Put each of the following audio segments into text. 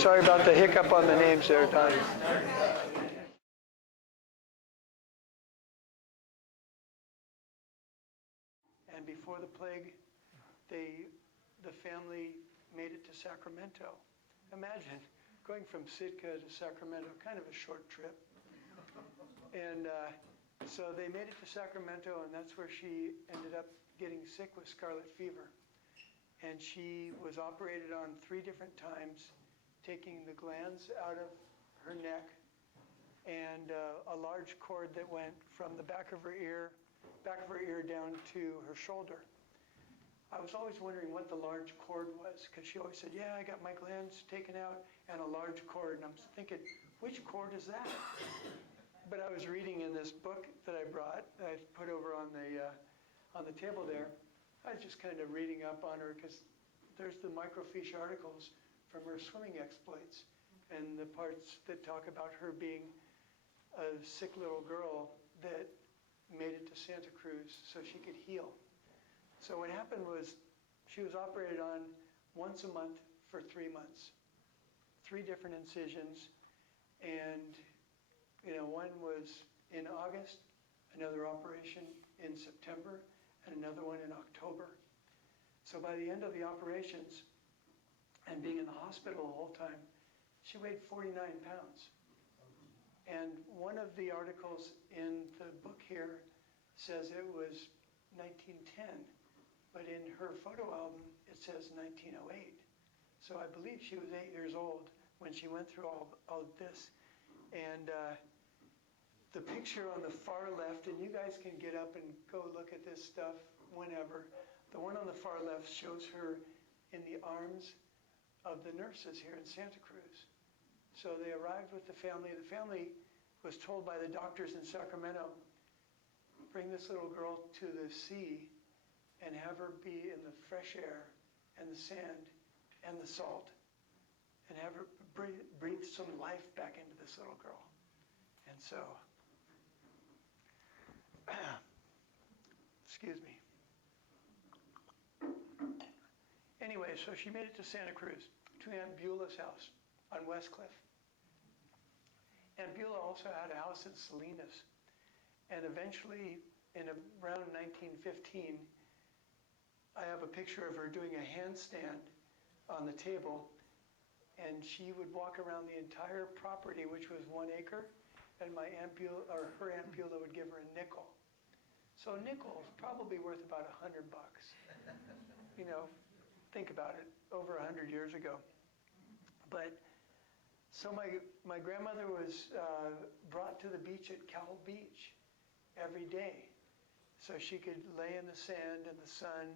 Sorry about the hiccup on the names there, Don. And before the plague, the family made it to Sacramento. Imagine going from Sitka to Sacramento, kind of a short trip. And so they made it to Sacramento, and that's where she ended up getting sick with scarlet fever. And she was operated on 3 different times, taking the glands out of her neck and a large cord that went from the back of her ear down to her shoulder. I was always wondering what the large cord was, because she always said, yeah, I got my glands taken out and a large cord. And I'm thinking, which cord is that? But I was reading in this book that I brought, that I put over on the table there. I was just kind of reading up on her, because there's the microfiche articles from her swimming exploits and the parts that talk about her being a sick little girl that made it to Santa Cruz so she could heal. So what happened was she was operated on once a month for 3 months, 3 different incisions, and one was in August, another operation in September, and another one in October. So by the end of the operations and being in the hospital the whole time, she weighed 49 pounds. And one of the articles in the book here says it was 1910, but in her photo album it says 1908. So I believe she was 8 years old when she went through all of this. And the picture on the far left, and you guys can get up and go look at this stuff whenever. The one on the far left shows her in the arms of the nurses here in Santa Cruz. So they arrived with the family. The family was told by the doctors in Sacramento, bring this little girl to the sea and have her be in the fresh air and the sand and the salt, and have her breathe some life back into this little girl. And so, excuse me. Anyway, so she made it to Santa Cruz, to Aunt Beulah's house on West Cliff. Aunt Beulah also had a house in Salinas. And eventually, in around 1915, I have a picture of her doing a handstand on the table, and she would walk around the entire property, which was 1 acre, and my Aunt Beulah, or her Aunt Beulah, would give her a nickel. So a nickel is probably worth about $100. Think about it, over 100 years ago. But so my grandmother was brought to the beach at Cowell Beach every day, so she could lay in the sand and the sun,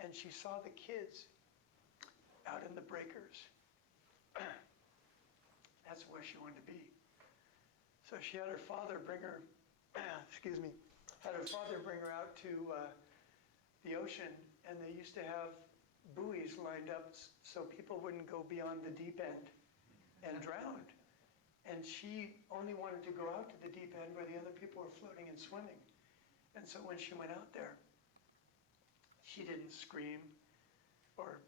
and she saw the kids out in the breakers. That's where she wanted to be. So she had her father bring her, out to the ocean, and they used to have buoys lined up so people wouldn't go beyond the deep end and drowned. And she only wanted to go out to the deep end where the other people were floating and swimming. And so when she went out there, she didn't scream or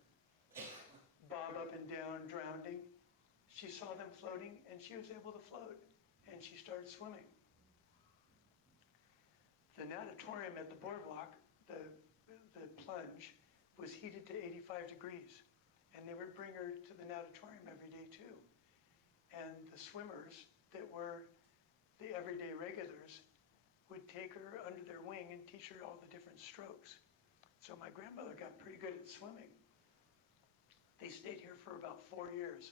bob up and down, drowning. She saw them floating, and she was able to float, and she started swimming. The natatorium at the boardwalk, the plunge, was heated to 85 degrees, and they would bring her to the natatorium every day too. And the swimmers that were the everyday regulars would take her under their wing and teach her all the different strokes. So my grandmother got pretty good at swimming. They stayed here for about 4 years.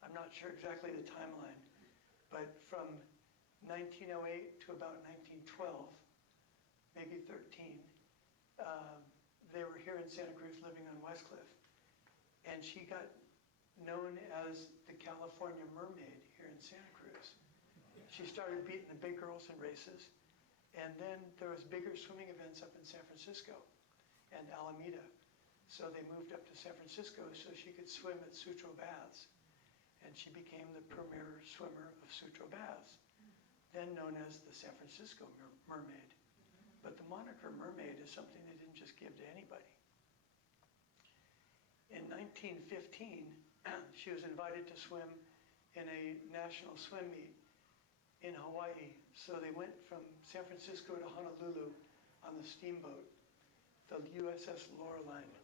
I'm not sure exactly the timeline, but from 1908 to about 1912, maybe 13, they were here in Santa Cruz living on West Cliff. And she got known as the California Mermaid here in Santa Cruz. She started beating the big girls in races. And then there was bigger swimming events up in San Francisco and Alameda. So they moved up to San Francisco so she could swim at Sutro Baths. And she became the premier swimmer of Sutro Baths, then known as the San Francisco Mermaid. But the moniker mermaid is something they didn't just give to anybody. In 1915, she was invited to swim in a national swim meet in Hawaii. So they went from San Francisco to Honolulu on the steamboat, the USS Loreline.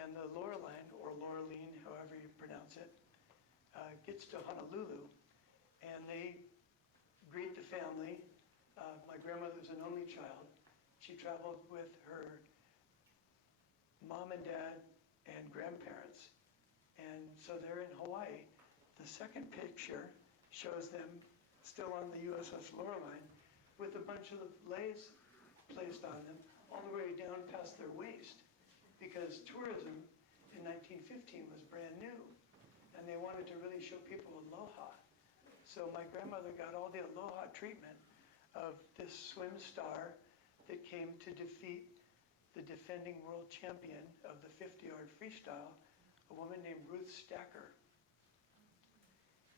And the Loreline, or Laureline, however you pronounce it, gets to Honolulu, and they greet the family. My grandmother's an only child. She traveled with her mom and dad and grandparents. And so they're in Hawaii. The second picture shows them still on the USS Loreline with a bunch of leis placed on them all the way down past their waist, because tourism in 1915 was brand new and they wanted to really show people aloha. So my grandmother got all the aloha treatment of this swim star that came to defeat the defending world champion of the 50-yard freestyle, a woman named Ruth Stacker.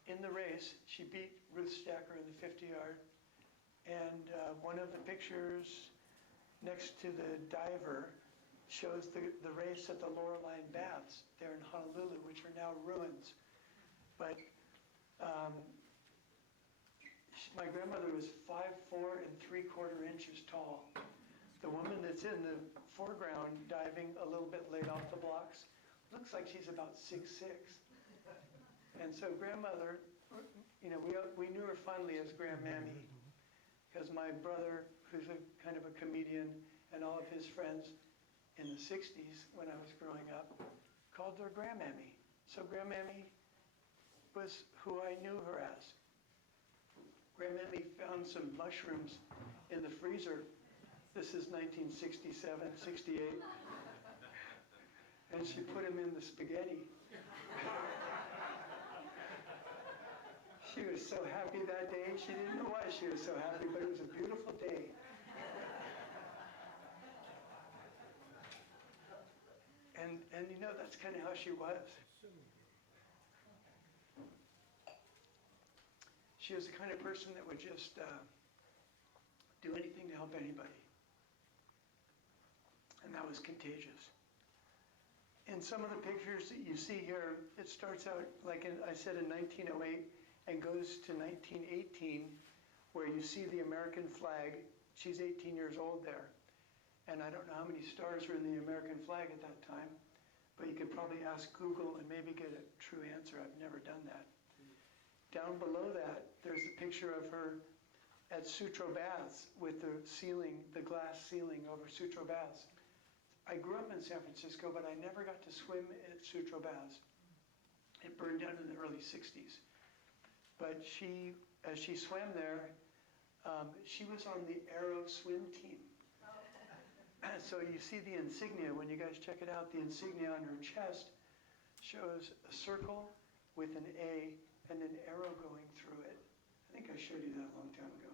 In the race, she beat Ruth Stacker in the 50-yard, and one of the pictures next to the diver shows the race at the Loreline Baths there in Honolulu, which are now ruins. But my grandmother was 5'4" and 3/4 inches tall. The woman that's in the foreground diving a little bit laid off the blocks looks like she's about 6'6". And so grandmother, you know, we knew her fondly as Grandmammy, because my brother, who's a kind of a comedian, and all of his friends in the 60s when I was growing up called her Grandmammy. So Grandmammy was who I knew her as. Grandmammy found some mushrooms in the freezer. This is 1967, 68. And she put them in the spaghetti. She was so happy that day. She didn't know why she was so happy, but it was a beautiful day. And you know, that's kind of how she was. She was the kind of person that would just do anything to help anybody. And that was contagious. In some of the pictures that you see here, it starts out, like I said, in 1908 and goes to 1918, where you see the American flag. She's 18 years old there. And I don't know how many stars were in the American flag at that time, but you could probably ask Google and maybe get a true answer. I've never done that. Down below that, there's a picture of her at Sutro Baths with the ceiling, the glass ceiling over Sutro Baths. I grew up in San Francisco, but I never got to swim at Sutro Baths. It burned down in the early 60s. But she, as she swam there, she was on the Aero swim team. So you see the insignia, when you guys check it out, the insignia on her chest shows a circle with an A and an arrow going through it. I think I showed you that a long time ago.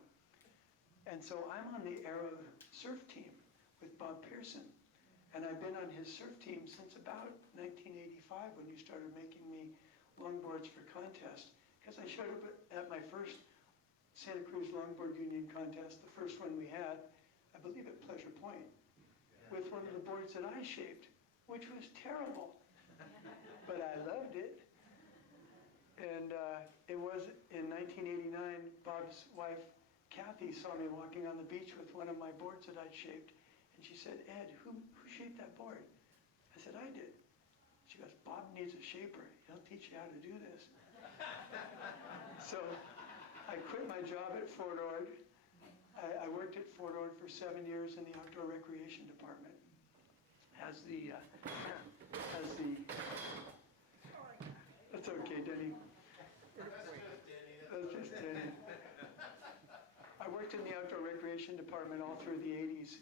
And so I'm on the Aero surf team with Bob Pearson. And I've been on his surf team since about 1985, when you started making me longboards for contests. Because I showed up at my first Santa Cruz Longboard Union contest, the first one we had, I believe at Pleasure Point, with one of the boards that I shaped, which was terrible. But I loved it. And it was in 1989, Bob's wife, Kathy, saw me walking on the beach with one of my boards that I'd shaped. And she said, "Ed, who shaped that board?" I said, "I did." She goes, "Bob needs a shaper. He'll teach you how to do this." So I quit my job at Fort Ord. I worked at Fort Ord for 7 years in the outdoor recreation department as the that's okay, Denny. That's just Denny. I worked in the outdoor recreation department all through the 80s,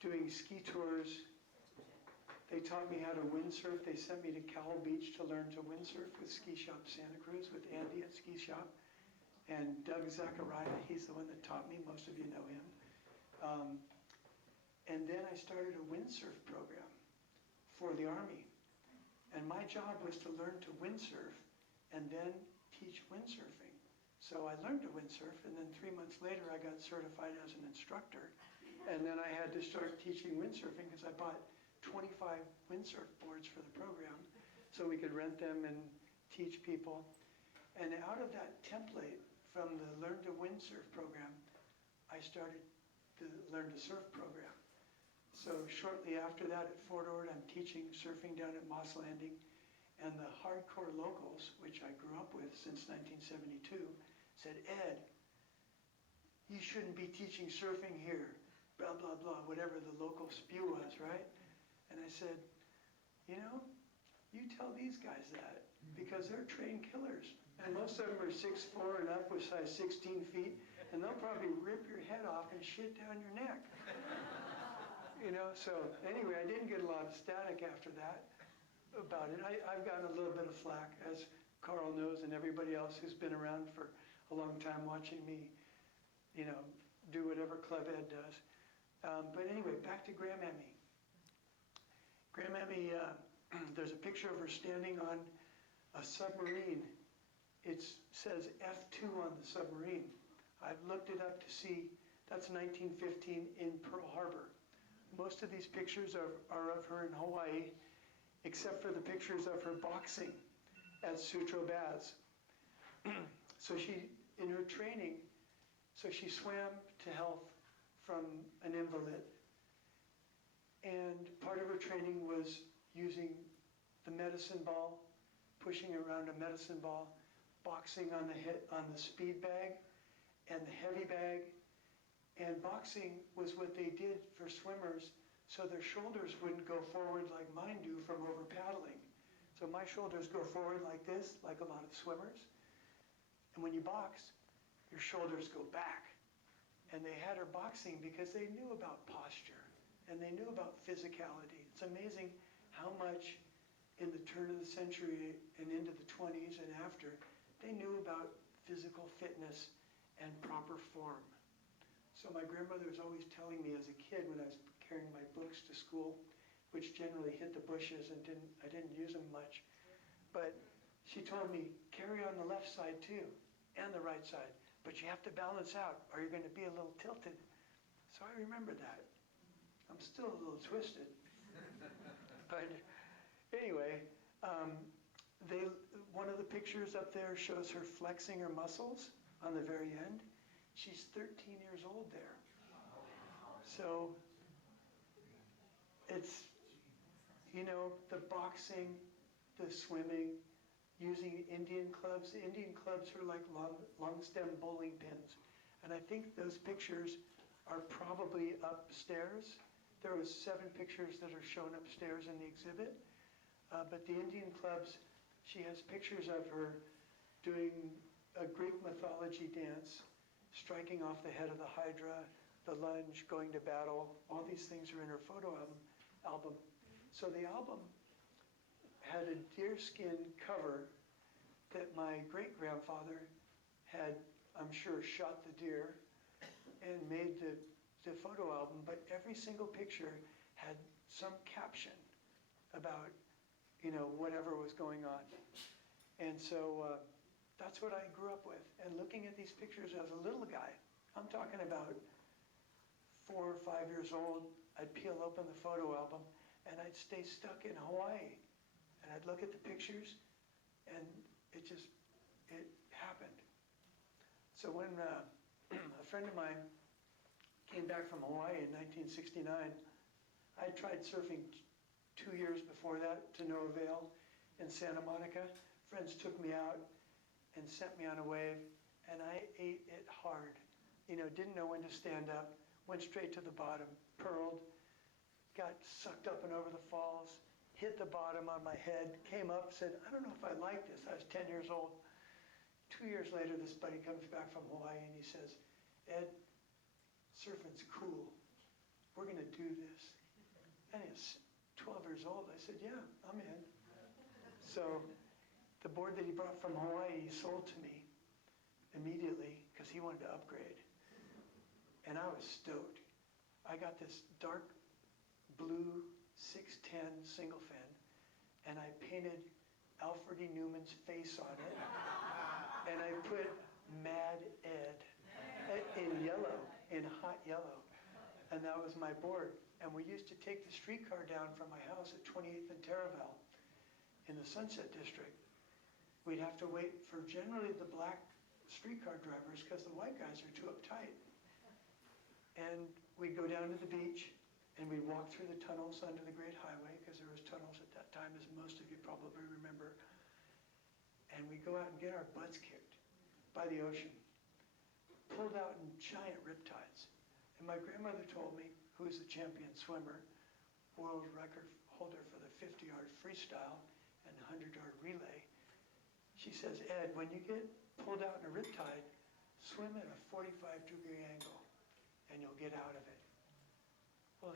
doing ski tours. They taught me how to windsurf. They sent me to Cowell Beach to learn to windsurf with Ski Shop Santa Cruz, with Andy at Ski Shop. And Doug Zachariah, he's the one that taught me. Most of you know him. And then I started a windsurf program for the Army. And my job was to learn to windsurf and then teach windsurfing. So I learned to windsurf, and then 3 months later I got certified as an instructor. And then I had to start teaching windsurfing because I bought 25 windsurf boards for the program. so we could rent them and teach people. And out of that template from the Learn to Windsurf program, I started the Learn to Surf program. So shortly after that at Fort Ord, I'm teaching surfing down at Moss Landing. And the hardcore locals, which I grew up with since 1972, said, Ed, you shouldn't be teaching surfing here, blah, blah, blah, whatever the local spew was, right? And I said, you know, you tell these guys that, because they're trained killers. And most of them are 6'4" and up with size 16 feet, and they'll probably rip your head off and shit down your neck. You know, so anyway, I didn't get a lot of static after that about it. I've gotten a little bit of flack, as Carl knows, and everybody else who's been around for a long time watching me, you know, do whatever Club Ed does. But anyway, back to Grandmammy. Grandmammy, there's a picture of her standing on a submarine. It says F2 on the submarine. I've looked it up to see, that's 1915 in Pearl Harbor. Most of these pictures are of her in Hawaii, except for the pictures of her boxing at Sutro Baths. So she, in her training, so she swam to health from an invalid. And part of her training was using the medicine ball, pushing around a medicine ball, boxing on the speed bag and the heavy bag. And boxing was what they did for swimmers, so their shoulders wouldn't go forward like mine do from over paddling. So my shoulders go forward like this, like a lot of swimmers. And when you box, your shoulders go back. And they had her boxing because they knew about posture and they knew about physicality. It's amazing how much in the turn of the century and into the 20s and after, they knew about physical fitness and proper form. So my grandmother was always telling me as a kid when I was carrying my books to school, which generally hit the bushes and I didn't use them much, but she told me, carry on the left side too, and the right side, but you have to balance out or you're going to be a little tilted. So I remember that. I'm still a little twisted. But anyway, one of the pictures up there shows her flexing her muscles on the very end. She's 13 years old there. So it's, you know, the boxing, the swimming, using Indian clubs. The Indian clubs are like long stem bowling pins. And I think those pictures are probably upstairs. There was 7 pictures that are shown upstairs in the exhibit. But the Indian clubs, she has pictures of her doing a Greek mythology dance, striking off the head of the Hydra, the lunge, going to battle. All these things are in her photo album. So the album had a deerskin cover that my great-grandfather had, I'm sure, shot the deer and made the photo album, but every single picture had some caption about, you know, whatever was going on. And so that's what I grew up with. And looking at these pictures as a little guy, I'm talking about 4 or 5 years old, I'd peel open the photo album and I'd stay stuck in Hawaii. And I'd look at the pictures and it happened. So when a friend of mine came back from Hawaii in 1969, I tried surfing 2 years before that to no avail in Santa Monica. Friends took me out and sent me on a wave, and I ate it hard. You know, didn't know when to stand up, went straight to the bottom, purled, got sucked up and over the falls, hit the bottom on my head, came up, said, I don't know if I like this. I was 10 years old. 2 years later, this buddy comes back from Hawaii and he says, Ed, surfing's cool. We're going to do this. And he's 12 years old. I said, yeah, I'm in. So the board that he brought from Hawaii, he sold to me immediately because he wanted to upgrade. And I was stoked. I got this dark blue 610 single fin, and I painted Alfred E. Newman's face on it, and I put Mad Ed in yellow, in hot yellow, and that was my board. And we used to take the streetcar down from my house at 28th and Taraval, in the Sunset District, we'd have to wait for generally the black streetcar drivers because the white guys are too uptight. And we'd go down to the beach and we'd walk through the tunnels under the Great Highway, because there was tunnels at that time, as most of you probably remember. And we'd go out and get our butts kicked by the ocean, pulled out in giant riptides. And my grandmother told me, who is the champion swimmer, world record holder for the 50-yard freestyle and 100-yard relay, she says, Ed, when you get pulled out in a riptide, swim at a 45-degree angle and you'll get out of it. Well,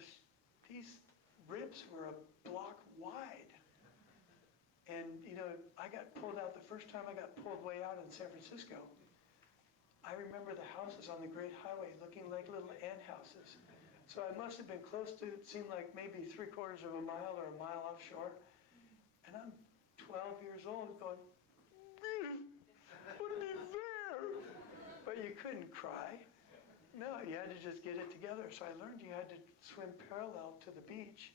these rips were a block wide. And, you know, I got pulled out the first time I got pulled way out in San Francisco. I remember the houses on the Great Highway looking like little ant houses. So I must have been close to, it seemed like maybe 3/4 of a mile or a mile offshore. And I'm 12 years old going, what are these there? But you couldn't cry. No, you had to just get it together. So I learned you had to swim parallel to the beach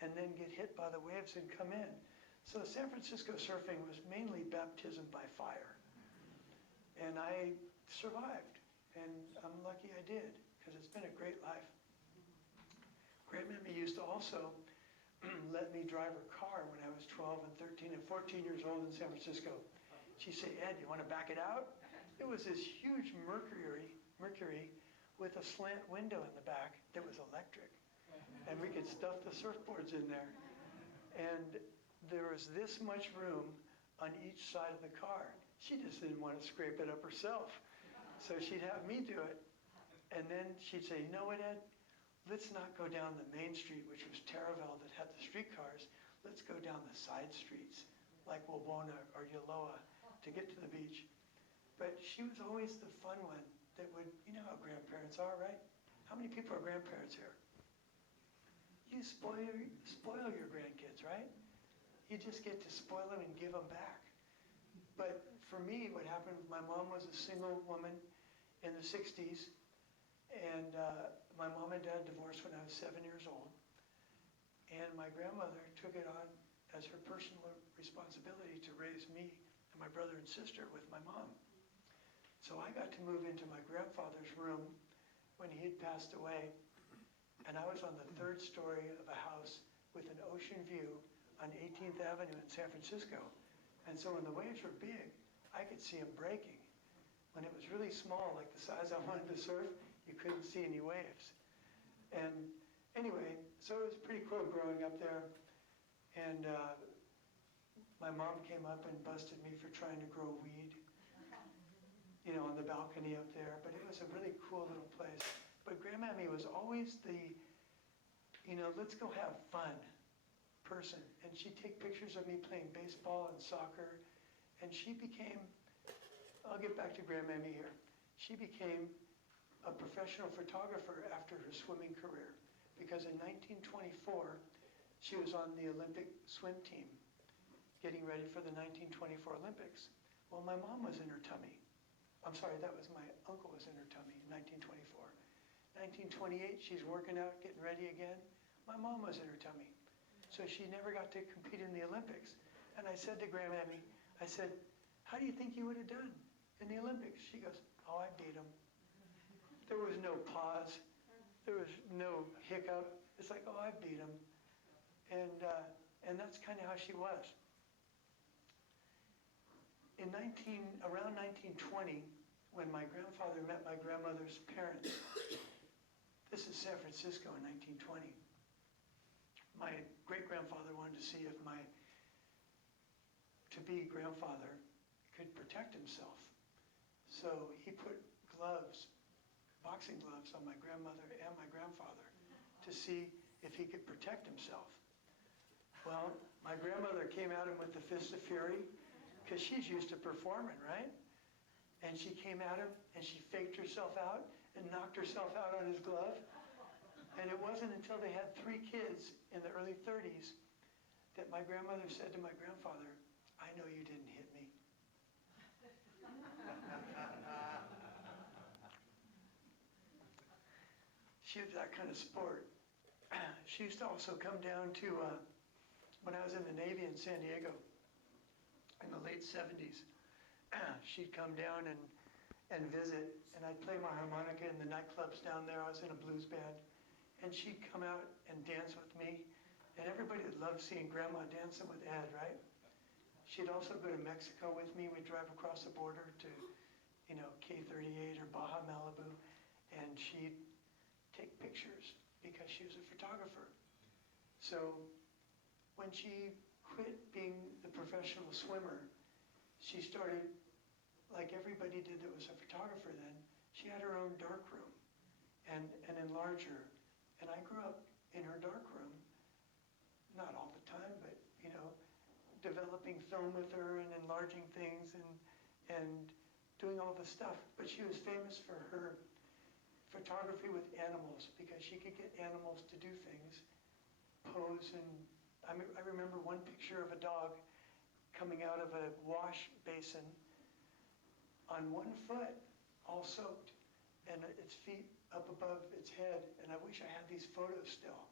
and then get hit by the waves and come in. So San Francisco surfing was mainly baptism by fire. And I survived. And I'm lucky I did, because it's been a great life. Grandmammy used to also let me drive her car when I was 12 and 13 and 14 years old in San Francisco. She'd say, Ed, you want to back it out? It was this huge Mercury with a slant window in the back that was electric. And we could stuff the surfboards in there. And there was this much room on each side of the car. She just didn't want to scrape it up herself. So she'd have me do it. And then she'd say, you know what, Ed? Let's not go down the main street, which was Taravelle that had the streetcars. Let's go down the side streets, like Wawona or Yoloa, to get to the beach. But she was always the fun one that would, you know how grandparents are, right? How many people are grandparents here? You spoil your grandkids, right? You just get to spoil them and give them back. But for me, what happened, my mom was a single woman in the 60s, and my mom and dad divorced when I was 7 years old. And my grandmother took it on as her personal responsibility to raise me and my brother and sister with my mom. So I got to move into my grandfather's room when he had passed away, and I was on the 3rd story of a house with an ocean view on 18th Avenue in San Francisco. And so when the waves were big, I could see them breaking. When it was really small, like the size I wanted to surf, you couldn't see any waves. And anyway, so it was pretty cool growing up there. And my mom came up and busted me for trying to grow weed, you know, on the balcony up there. But it was a really cool little place. But Grandmammy was always the, you know, let's go have fun person. And she'd take pictures of me playing baseball and soccer. And she became, I'll get back to Grandmammy here. She became a professional photographer after her swimming career. Because in 1924, she was on the Olympic swim team, getting ready for the 1924 Olympics. Well, my mom was in her tummy. I'm sorry, that was my uncle was in her tummy in 1924. 1928, she's working out, getting ready again. My mom was in her tummy. So she never got to compete in the Olympics. And I said to Grandmammy, I said, how do you think you would have done in the Olympics? She goes, oh, I beat him. There was no pause. There was no hiccup. It's like, oh, I beat him. And that's kind of how she was. Around 1920, when my grandfather met my grandmother's parents, this is San Francisco in 1920. My great-grandfather wanted to see if my to-be grandfather could protect himself. So he put gloves, boxing gloves, on my grandmother and my grandfather to see if he could protect himself. Well, my grandmother came at him with the fist of fury, because she's used to performing, right? And she came at him, and she faked herself out and knocked herself out on his glove. And it wasn't until they had 3 kids in the early 30s that my grandmother said to my grandfather, I know you didn't hit me. She was that kind of sport. She used to also come down to when I was in the Navy in San Diego in the late 70s, she'd come down and visit, and I'd play my harmonica in the nightclubs down there. I was in a blues band, and she'd come out and dance with me, and everybody loved seeing Grandma dancing with Ed, right? She'd also go to Mexico with me. We'd drive across the border to, K38 or Baja Malibu, and she'd take pictures because she was a photographer. So when she quit being the professional swimmer, she started, like everybody did that was a photographer then, she had her own dark room and an enlarger. And I grew up in her dark room, not all the time, but, developing film with her and enlarging things and doing all the stuff. But she was famous for her photography with animals because she could get animals to do things, pose, and I remember one picture of a dog coming out of a wash basin on one foot, all soaked, and its feet up above its head. And I wish I had these photos still,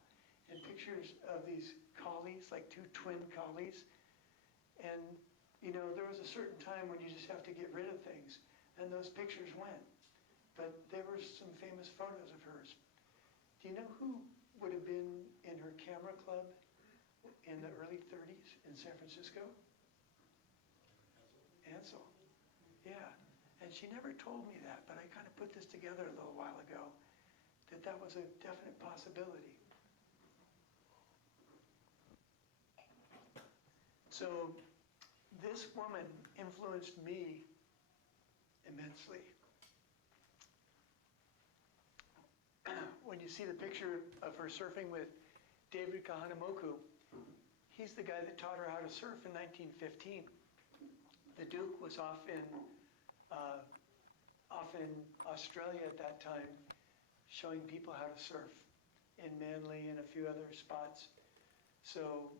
and pictures of these collies, like two twin collies. And, there was a certain time when you just have to get rid of things, and those pictures went. But there were some famous photos of hers. Do you know who would have been in her camera club in the early 30s in San Francisco? Ansel. Yeah. And she never told me that, but I kind of put this together a little while ago, that was a definite possibility. So this woman influenced me immensely. When you see the picture of her surfing with David Kahanamoku, he's the guy that taught her how to surf in 1915. The Duke was off in Australia at that time, showing people how to surf in Manly and a few other spots. So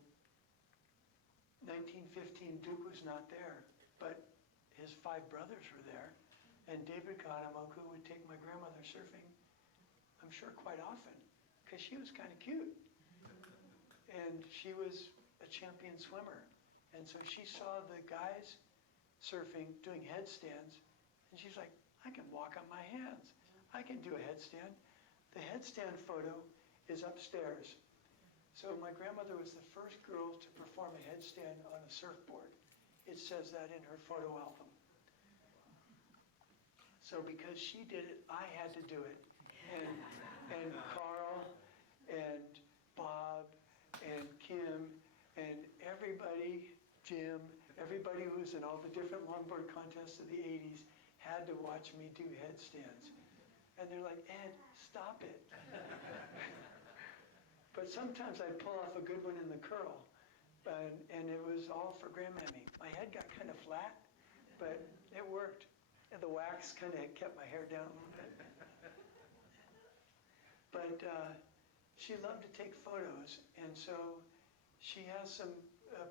1915, Duke was not there, but his 5 brothers were there, and David Kahanamoku would take my grandmother surfing, I'm sure quite often, because she was kind of cute. And she was a champion swimmer. And so she saw the guys surfing, doing headstands, and she's like, I can walk on my hands. I can do a headstand. The headstand photo is upstairs. So my grandmother was the first girl to perform a headstand on a surfboard. It says that in her photo album. So because she did it, I had to do it. And Carl and Bob and Kim and everybody, Jim, everybody who was in all the different longboard contests of the 80s had to watch me do headstands. And they're like, Ed, stop it. But sometimes I'd pull off a good one in the curl, and it was all for Grandmammy. My head got kind of flat, but it worked. And the wax kind of kept my hair down a little bit. But she loved to take photos, and so she has some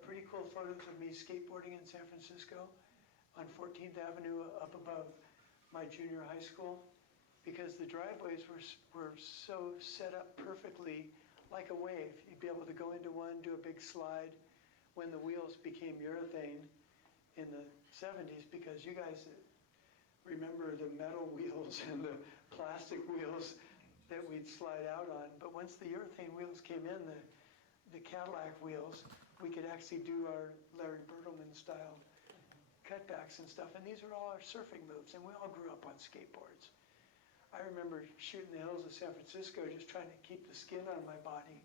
pretty cool photos of me skateboarding in San Francisco on 14th Avenue up above my junior high school, because the driveways were so set up perfectly like a wave. You'd be able to go into one, do a big slide when the wheels became urethane in the 70s, because you guys remember the metal wheels and the plastic wheels that we'd slide out on. But once the urethane wheels came in, the Cadillac wheels, we could actually do our Larry Bertelman style cutbacks and stuff. And these are all our surfing moves, and we all grew up on skateboards. I remember shooting the hills of San Francisco just trying to keep the skin on my body.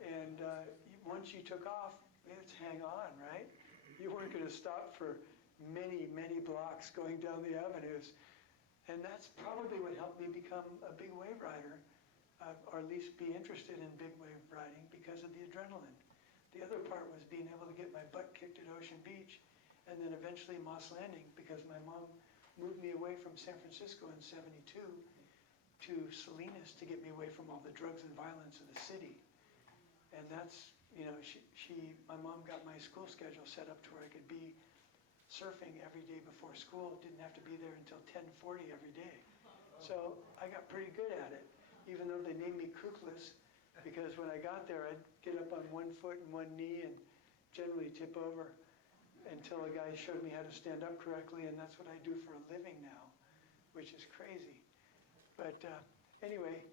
And once you took off, it's hang on, right? You weren't going to stop for many, many blocks going down the avenues. And that's probably what helped me become a big wave rider, or at least be interested in big wave riding, because of the adrenaline. The other part was being able to get my butt kicked at Ocean Beach, and then eventually Moss Landing, because my mom moved me away from San Francisco in '72 to Salinas to get me away from all the drugs and violence of the city. And that's, my mom got my school schedule set up to where I could be surfing every day before school. Didn't have to be there until 10:40 every day. So I got pretty good at it, even though they named me Kookless, because when I got there, I'd get up on one foot and one knee and generally tip over until a guy showed me how to stand up correctly, and that's what I do for a living now, which is crazy. But anyway,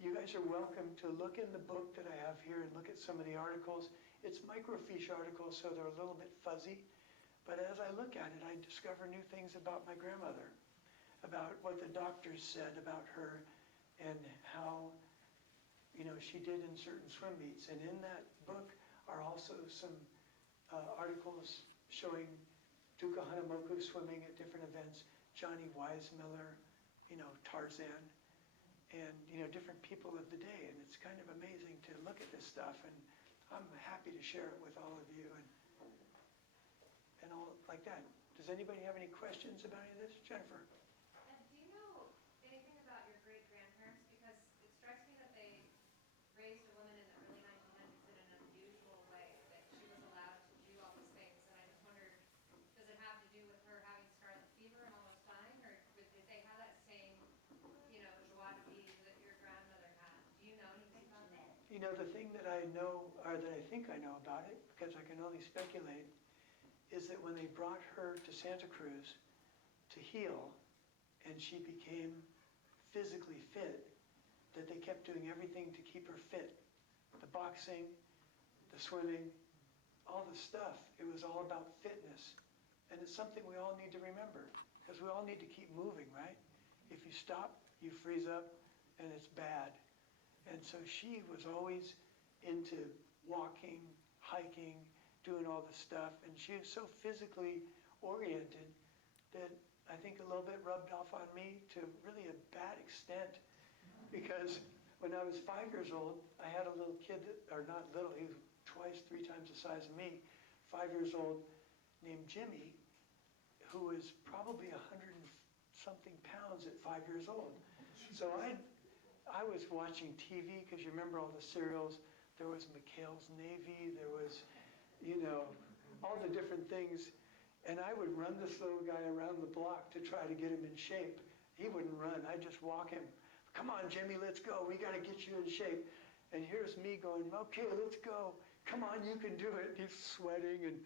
you guys are welcome to look in the book that I have here and look at some of the articles. It's microfiche articles, so they're a little bit fuzzy. But as I look at it, I discover new things about my grandmother, about what the doctors said about her and how, you know, she did in certain swim meets. And in that book are also some articles showing Duka Hanamoku swimming at different events, Johnny Weissmuller, you know, Tarzan, and, you know, different people of the day. And it's kind of amazing to look at this stuff, and I'm happy to share it with all of you and all like that. Does anybody have any questions about any of this? Jennifer? And do you know anything about your great-grandparents? Because it strikes me that they raised a woman in the early 1900s in an unusual way, that she was allowed to do all these things. And I just wondered, does it have to do with her having scarlet fever and almost dying? Or did they have that same, you know, joie de vivre that your grandmother had? Do you know anything about that? You know, the thing that I know, or that I think I know about it, because I can only speculate, is that when they brought her to Santa Cruz to heal, and she became physically fit, that they kept doing everything to keep her fit. The boxing, the swimming, all the stuff. It was all about fitness. And it's something we all need to remember, because we all need to keep moving, right? If you stop, you freeze up, and it's bad. And so she was always into walking, hiking, doing all the stuff, and she was so physically oriented that I think a little bit rubbed off on me to really a bad extent, because when I was 5 years old, I had a little kid, or not little, he was twice, 3 times the size of me, 5 years old, named Jimmy, who was probably 100 and something pounds at 5 years old. So I was watching TV, because you remember all the serials. There was McHale's Navy, there was, you know, all the different things. And I would run this little guy around the block to try to get him in shape. He wouldn't run, I'd just walk him. Come on, Jimmy, let's go. We got to get you in shape. And here's me going, okay, let's go. Come on, you can do it. He's sweating and,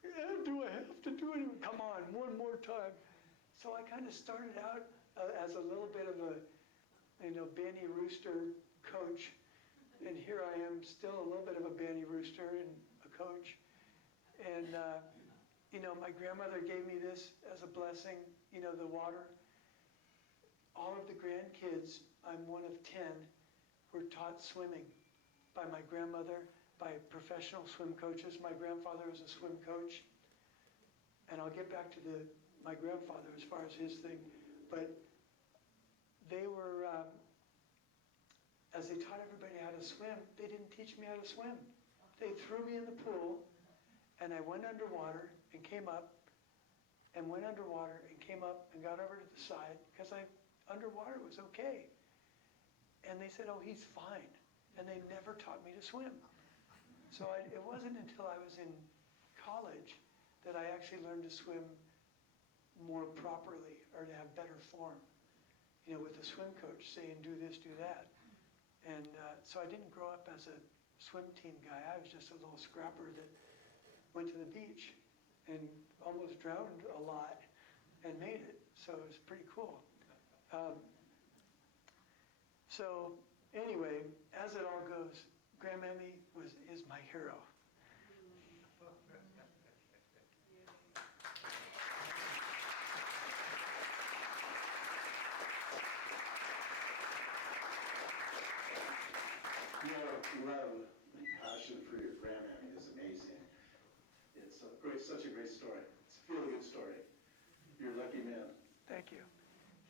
yeah, do I have to do it? Come on, one more time. So I kind of started out as a little bit of a, you know, Banny Rooster coach. And here I am, still a little bit of a Banny Rooster and a coach. And, you know, my grandmother gave me this as a blessing, you know, the water. All of the grandkids, I'm one of 10, were taught swimming by my grandmother, by professional swim coaches. My grandfather was a swim coach. And I'll get back to my grandfather as far as his thing. But they were, as they taught everybody how to swim, they didn't teach me how to swim. They threw me in the pool, and I went underwater and came up, and went underwater and came up and got over to the side, because underwater was okay. And they said, oh, he's fine. And they never taught me to swim. So it wasn't until I was in college that I actually learned to swim more properly, or to have better form, you know, with a swim coach saying, do this, do that. And so I didn't grow up as a swim team guy. I was just a little scrapper that went to the beach and almost drowned a lot and made it. So it was pretty cool. So anyway, as it all goes, Grandmammy is my hero. Your love and passion for your grandmammy is amazing. It's such a great story. It's a feel-good story. You're a lucky man. Thank you.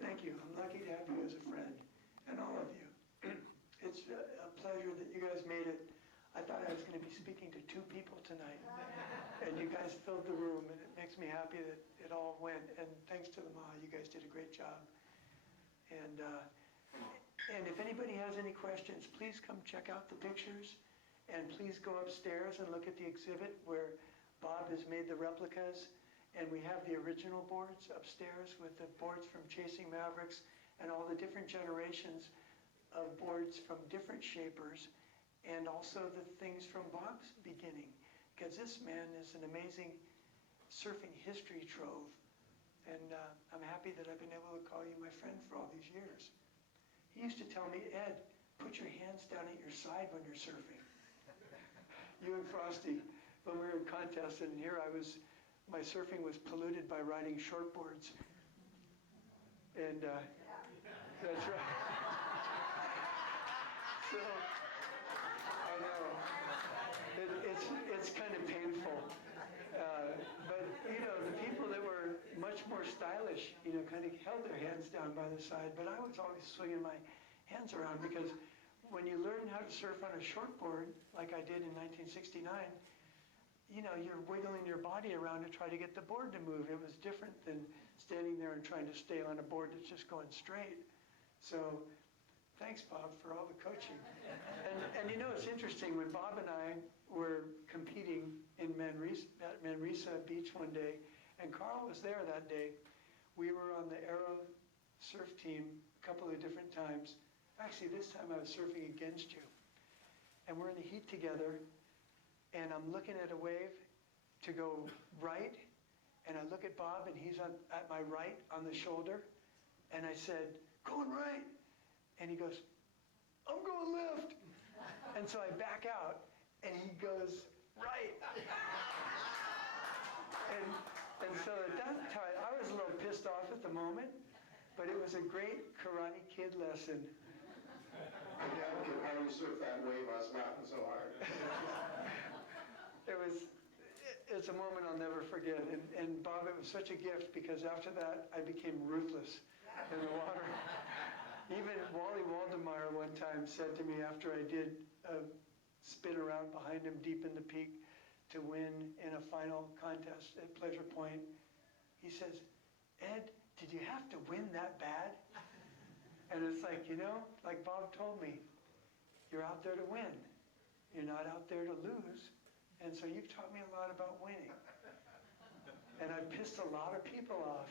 Thank you. I'm lucky to have you as a friend, and all of you. It's a pleasure that you guys made it. I thought I was going to be speaking to 2 people tonight, and you guys filled the room, and it makes me happy that it all went. And thanks to the MAH, you guys did a great job. And if anybody has any questions, please come check out the pictures, and please go upstairs and look at the exhibit where Bob has made the replicas, and we have the original boards upstairs with the boards from Chasing Mavericks and all the different generations of boards from different shapers and also the things from Bob's beginning. Because this man is an amazing surfing history trove. And I'm happy that I've been able to call you my friend for all these years. He used to tell me, Ed, put your hands down at your side when you're surfing. You and Frosty, when we were in contest, and here I was, my surfing was polluted by riding shortboards. And that's right. So, I know. It's kind of painful. But, you know, the people that were much more stylish, you know, kind of held their hands down by the side. But I was always swinging my hands around because when you learn how to surf on a shortboard, like I did in 1969, you know, you're wiggling your body around to try to get the board to move. It was different than standing there and trying to stay on a board that's just going straight. So thanks, Bob, for all the coaching. And you know, it's interesting, when Bob and I were competing in Manresa Beach one day, and Carl was there that day, we were on the Aero surf team a couple of different times. Actually, this time I was surfing against you. And we're in the heat together, and I'm looking at a wave to go right, and I look at Bob, and he's at my right on the shoulder, and I said, going right. And he goes, I'm going left. And so I back out, and he goes right. And so at that time, I was a little pissed off at the moment, but it was a great Karate Kid lesson. Yeah, I don't get how you surf that wave. I was laughing so hard. It's a moment I'll never forget. And Bob, it was such a gift because after that, I became ruthless in the water. Even Wally Waldemar one time said to me after I did a spin around behind him deep in the peak to win in a final contest at Pleasure Point, he says, Ed, did you have to win that bad? And it's like, you know, like Bob told me, you're out there to win. You're not out there to lose. And so you've taught me a lot about winning. And I've pissed a lot of people off.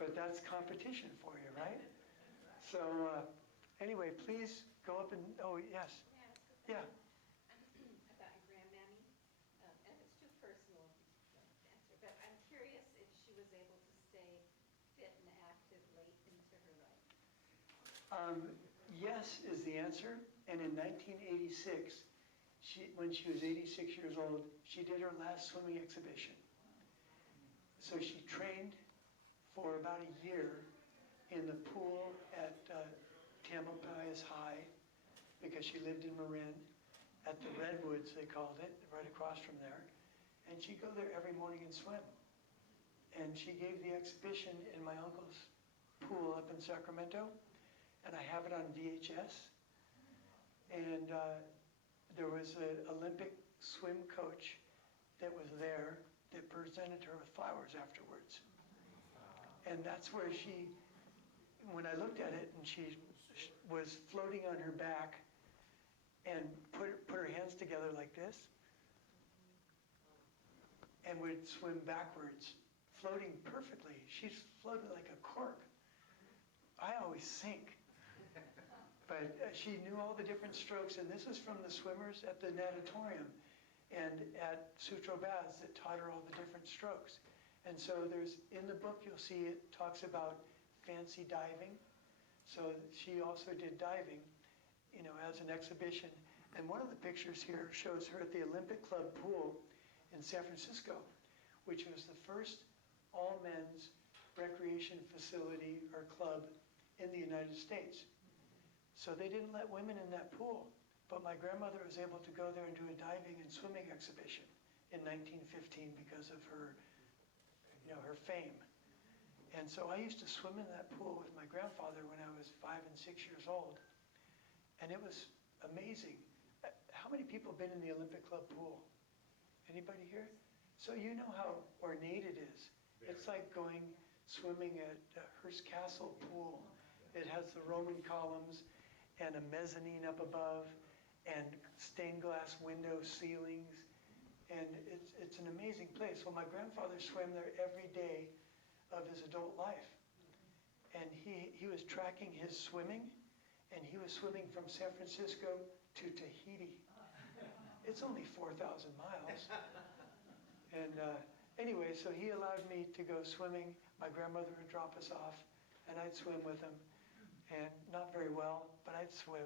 But that's competition for you, right? So anyway, please go up and, oh, yes. Yeah. About your grandmammy, and if it's too personal, don't answer, but I'm curious if she was able to stay fit and active late into her life. Yes is the answer. And in 1986, when she was 86 years old, she did her last swimming exhibition. So she trained for about a year in the pool at Tamalpais High, because she lived in Marin, at the Redwoods, they called it, right across from there. And she'd go there every morning and swim. And she gave the exhibition in my uncle's pool up in Sacramento, and I have it on VHS. And there was an Olympic swim coach that was there that presented her with flowers afterwards. And that's where she, when I looked at it, and she was floating on her back and put her hands together like this and would swim backwards, floating perfectly. She's floated like a cork. I always sink. But she knew all the different strokes, and this is from the swimmers at the natatorium and at Sutro Baths that taught her all the different strokes. And so there's, in the book you'll see it talks about fancy diving. So she also did diving, you know, as an exhibition. And one of the pictures here shows her at the Olympic Club pool in San Francisco, which was the first all-men's recreation facility or club in the United States. So they didn't let women in that pool, but my grandmother was able to go there and do a diving and swimming exhibition in 1915 because of her, you know, her fame. And so I used to swim in that pool with my grandfather when I was 5 and 6 years old. And it was amazing. How many people have been in the Olympic Club pool? Anybody here? So you know how ornate it is. It's like going swimming at Hearst Castle pool. It has the Roman columns and a mezzanine up above and stained glass window ceilings. And it's an amazing place. Well, my grandfather swam there every day of his adult life. And he was tracking his swimming and he was swimming from San Francisco to Tahiti. It's only 4,000 miles. And anyway, so he allowed me to go swimming. My grandmother would drop us off, and I'd swim with him. And not very well, but I'd swim.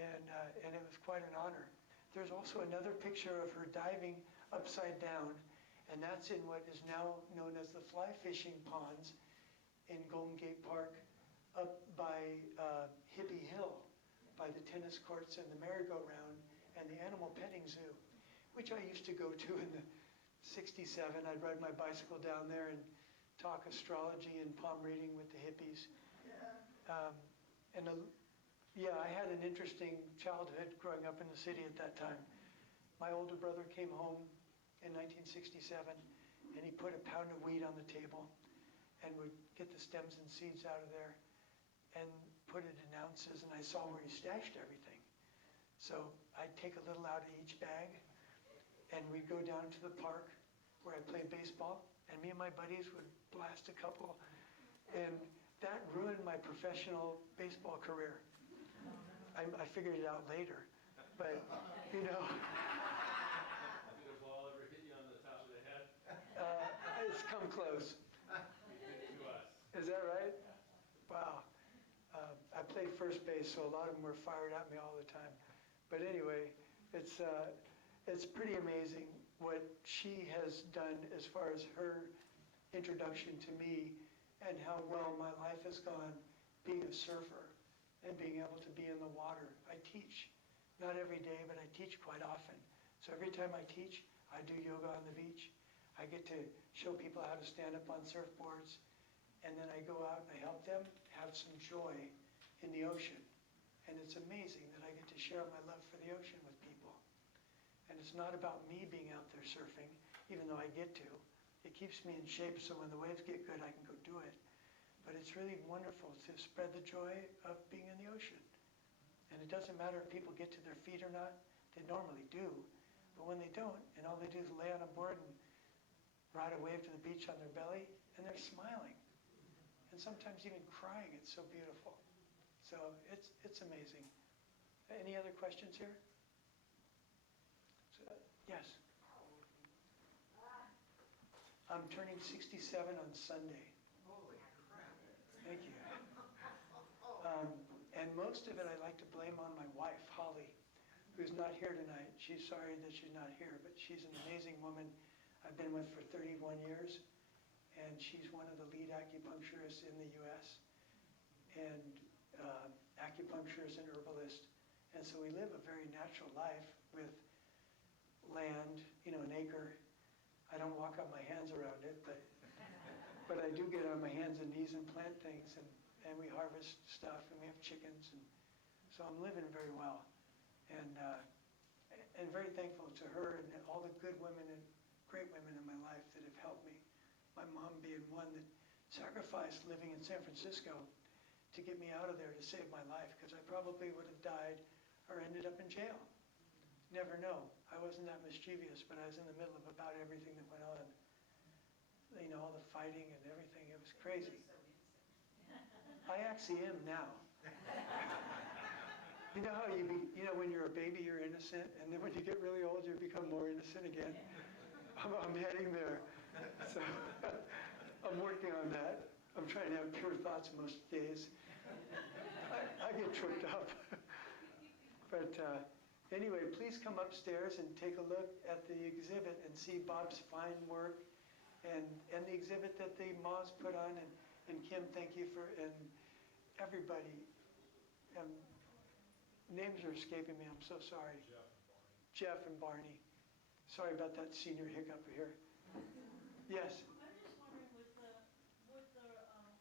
And it was quite an honor. There's also another picture of her diving upside down, and that's in what is now known as the fly fishing ponds in Golden Gate Park up by Hippie Hill, by the tennis courts and the merry-go-round and the animal petting zoo, which I used to go to in the 67. I'd ride my bicycle down there and talk astrology and palm reading with the hippies. Yeah, I had an interesting childhood growing up in the city at that time. My older brother came home in 1967, and he put a pound of wheat on the table and would get the stems and seeds out of there and put it in ounces, and I saw where he stashed everything. So I'd take a little out of each bag, and we'd go down to the park where I played baseball, and me and my buddies would blast a couple, and that ruined my professional baseball career. I figured it out later, but you know. Did a ball ever hit you on the top of the head? It's come close. To us. Is that right? Wow. I played first base, so a lot of them were fired at me all the time. But anyway, it's pretty amazing what she has done as far as her introduction to me and how well my life has gone being a surfer and being able to be in the water. I teach, not every day, but I teach quite often. So every time I teach, I do yoga on the beach. I get to show people how to stand up on surfboards, and then I go out and I help them have some joy in the ocean. And it's amazing that I get to share my love for the ocean with people. And it's not about me being out there surfing, even though I get to. It keeps me in shape so when the waves get good, I can go do it. But it's really wonderful to spread the joy of being in the ocean. And it doesn't matter if people get to their feet or not. They normally do. But when they don't, and all they do is lay on a board and ride a wave to the beach on their belly, and they're smiling. And sometimes even crying. It's so beautiful. So it's amazing. Any other questions here? So, yes. I'm turning 67 on Sunday. Holy crap. Thank you. And most of it I like to blame on my wife, Holly, who's not here tonight. She's sorry that she's not here, but she's an amazing woman I've been with for 31 years. And she's one of the lead acupuncturists in the U.S. and acupuncturist and herbalist. And so we live a very natural life with land, an acre. I don't walk on my hands around it, but I do get on my hands and knees and plant things, and we harvest stuff, and we have chickens, and so I'm living very well. And very thankful to her and all the good women and great women in my life that have helped me. My mom being one that sacrificed living in San Francisco to get me out of there to save my life, because I probably would have died or ended up in jail. Never know. I wasn't that mischievous, but I was in the middle of about everything that went on. All the fighting and everything. It was crazy. I actually am now. You know how when you're a baby, you're innocent, and then when you get really old, you become more innocent again. I'm heading there. So I'm working on that. I'm trying to have pure thoughts most days. I get tripped up. But anyway, please come upstairs and take a look at the exhibit and see Bob's fine work and the exhibit that the MAHs put on. And Kim, thank you and everybody. Names are escaping me. I'm so sorry. Jeff and Barney. Sorry about that senior hiccup here. Yes. I'm just wondering, with the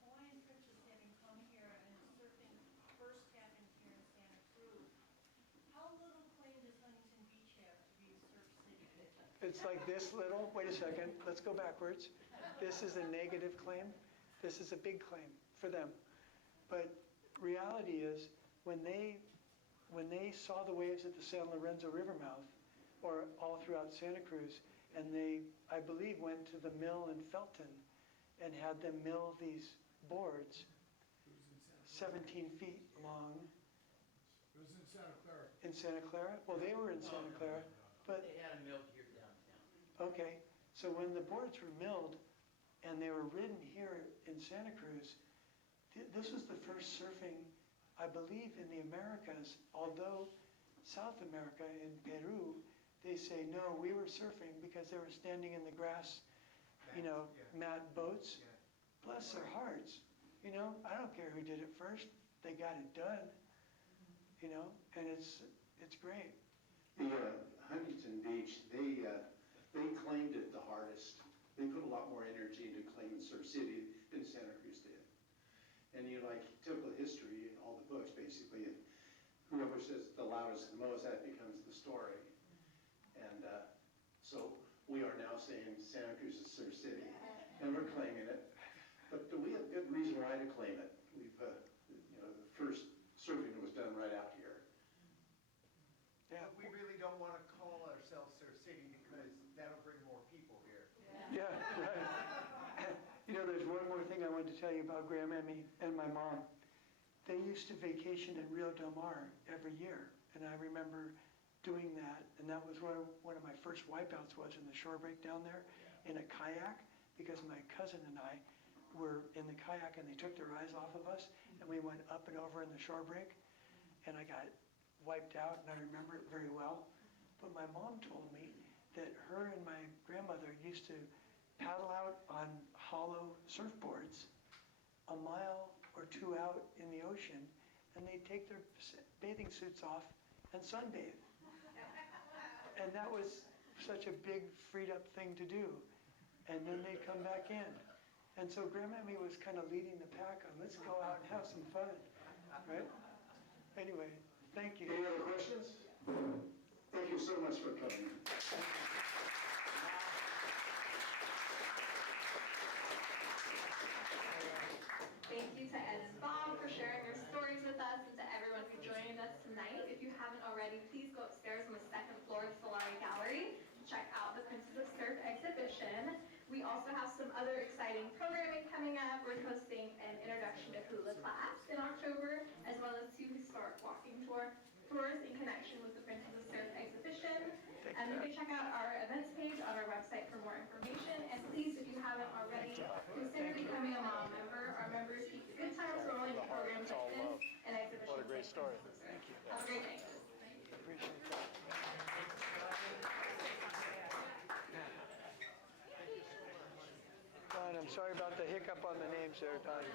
Hawaiian princess having come here and surfing first happened here in Santa Cruz, how little claim does Huntington Beach have to be a surf city? It's like this little. Wait a second. Let's go backwards. This is a negative claim. This is a big claim for them. But reality is, when they saw the waves at the San Lorenzo River mouth, or all throughout Santa Cruz, and they, I believe, went to the mill in Felton and had them mill these boards 17 feet long Santa Clara. In Santa Clara? Well, they were in Santa Clara, but, They had a mill here downtown. okay. So when the boards were milled and they were ridden here in Santa Cruz, this was the first surfing, I believe, in the Americas, although South America, in Peru, they say, no, we were surfing because they were standing in the grass, mat boats. Bless their hearts. I don't care who did it first. They got it done, and it's great. The Huntington Beach, they claimed it the hardest. They put a lot more energy into claiming Surf City than Santa Cruz did. And typical history, all the books basically, and whoever says the loudest and most, that becomes the story. And so we are now saying Santa Cruz is Surf City, and we're claiming it. But we have good reason why to claim it. We've, the first surfing was done right out here. Yeah. But we really don't want to call ourselves Surf City because that'll bring more people here. Yeah, right. There's one more thing I wanted to tell you about Grandmammy and my mom. They used to vacation in Rio Del Mar every year, and I remember doing that, and that was where one of my first wipeouts was, in the shore break down there, in a kayak, because my cousin and I were in the kayak and they took their eyes off of us, and we went up and over in the shore break, and I got wiped out, and I remember it very well. But my mom told me that her and my grandmother used to paddle out on hollow surfboards a mile or two out in the ocean, and they'd take their bathing suits off and sunbathe. And that was such a big, freed up thing to do. And then they'd come back in. And so Grandmammy was kind of leading the pack on, let's go out and have some fun, right? Anyway, thank you. Any other questions? Thank you so much for coming. Thank you to Ed and Bob for sharing your stories with us, and to everyone who joined us tonight. If you haven't already, please go upstairs on the second floor of the Solari Gallery to check out the Princess of Surf exhibition. We also have some other exciting programming coming up. We're hosting an introduction to hula class in October, as well as 2 historic walking tours in connection with the Princess of Surf exhibition. And you can check out our events page on our website for more information. And please, if you haven't already, consider becoming a mom member. Our members keep good times rolling with programs like this and exhibitions. What a great story. Thank you. Have a great night. Appreciate that. Don, I'm sorry about the hiccup on the names there, Don.